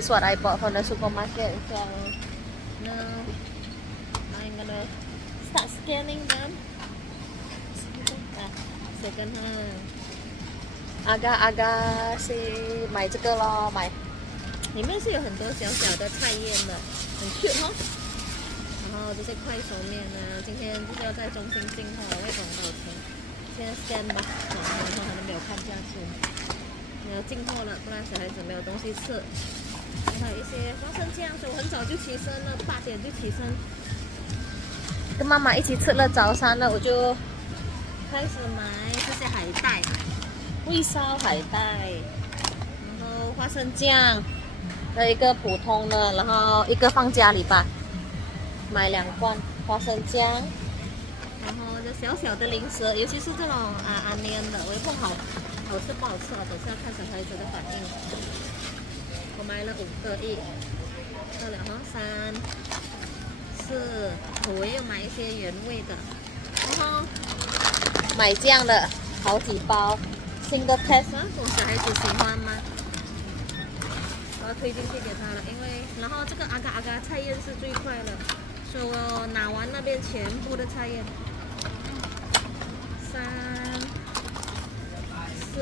This is what I bought from the supermarket. So now I'm gonna start scanning them. Second hand. Aga 是买这个咯，买。里面是有很多小小的菜叶的，很 cute 哦。然后这些快手面呢，今天就是要在中心进货，我也不懂多少钱。现在 scan 吧，然后可能没有看价钱。没有进货了，不然小孩子没有东西吃。还有一些花生酱，所以我很早就起身了，8点就起身，跟妈妈一起吃了早餐了，我就开始买这些海带，煨烧海带，然后花生酱，还有一个普通的，然后一个放家里吧，买2罐花生酱，然后就小小的零食，尤其是这种安黏的，我也不好吃不好吃啊，等下看小孩子的反应。我买了5个1，到了3、4，我又买一些原味的，然后买这样的好几包新的 test 啊，我小孩子喜欢吗？我要推进去给他了，因为然后这个阿嘎菜叶是最快的，所以我拿完那边全部的菜叶，3、4、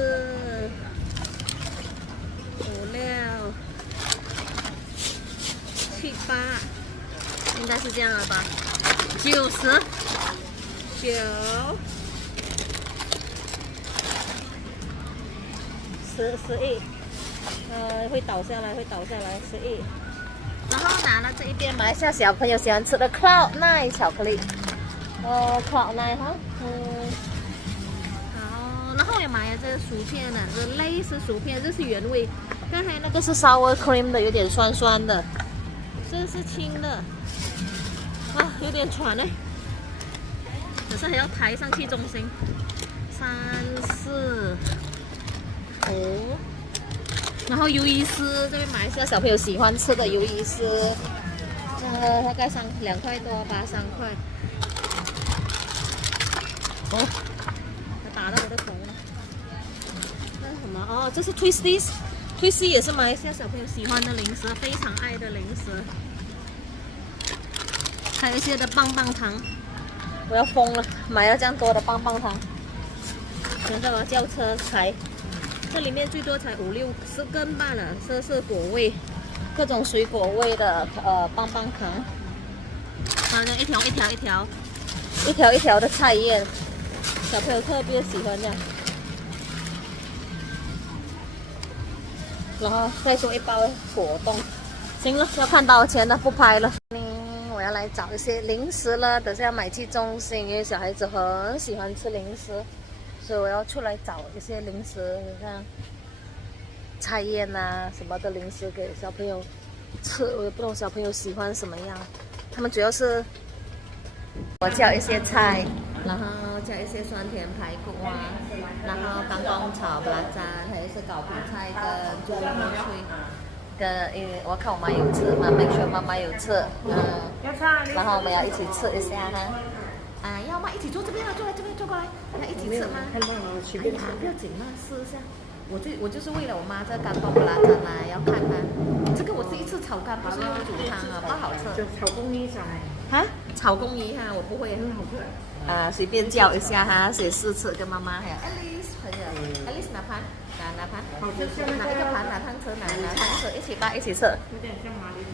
5、6、7、8，应该是这样了吧？9、10、9、11，会倒下来11。然后拿了这一边，马来西亚小朋友喜欢吃的 Cloud9 巧克力，Cloud9 哈，好，然后也买了这个薯片呢，这类似薯片，这是原味，刚才那个是 sour cream 的，有点酸酸的，这是轻的，有点喘呢，可是还要抬上去中心，3、4、5。然后鱿鱼丝，这边马来西亚小朋友喜欢吃的鱿鱼丝，大概2块多吧，3块。它打到我的头了。那是什么？哦，这是 Twisties 也是马来西亚小朋友喜欢的零食，非常爱的零食。还有一些的棒棒糖，我要疯了，买了这样多的棒棒糖。现在我要叫车才。这里面最多才5、6、10根罢了，这是果味，各种水果味的棒棒糖，反正一条的菜叶，小朋友特别喜欢这样。然后再多1包果冻，行了，要看多少钱了，不拍了。我要来找一些零食了，等下要买去中心，因为小孩子很喜欢吃零食。所以我要出来找一些零食，你看菜叶啊什么的零食给小朋友吃，我也不懂小朋友喜欢什么样。他们主要是我叫一些菜，然后叫一些酸甜排骨啊，然后刚刚炒巴拉赞，还有是搞皮菜跟猪肉脆，我看我妈有吃嘛，make sure 妈妈有吃，然后我们要一起吃一下哈。要吗？一起坐这边啊，坐来这边，坐过来，要一起吃吗？不要紧嘛，试一下。我就是为了我妈这个干豆不拉汤嘛，要看看。这个我是一次炒干，不是用煮汤啊，不好吃。炒公鱼仔。炒公鱼哈，我不会。随便叫一下哈，先试吃跟妈妈还有 Alice 朋友 ，Alice 拿盘，拿一个盘，拿汤匙，拿汤匙，一起吧，一起吃。有点像马里。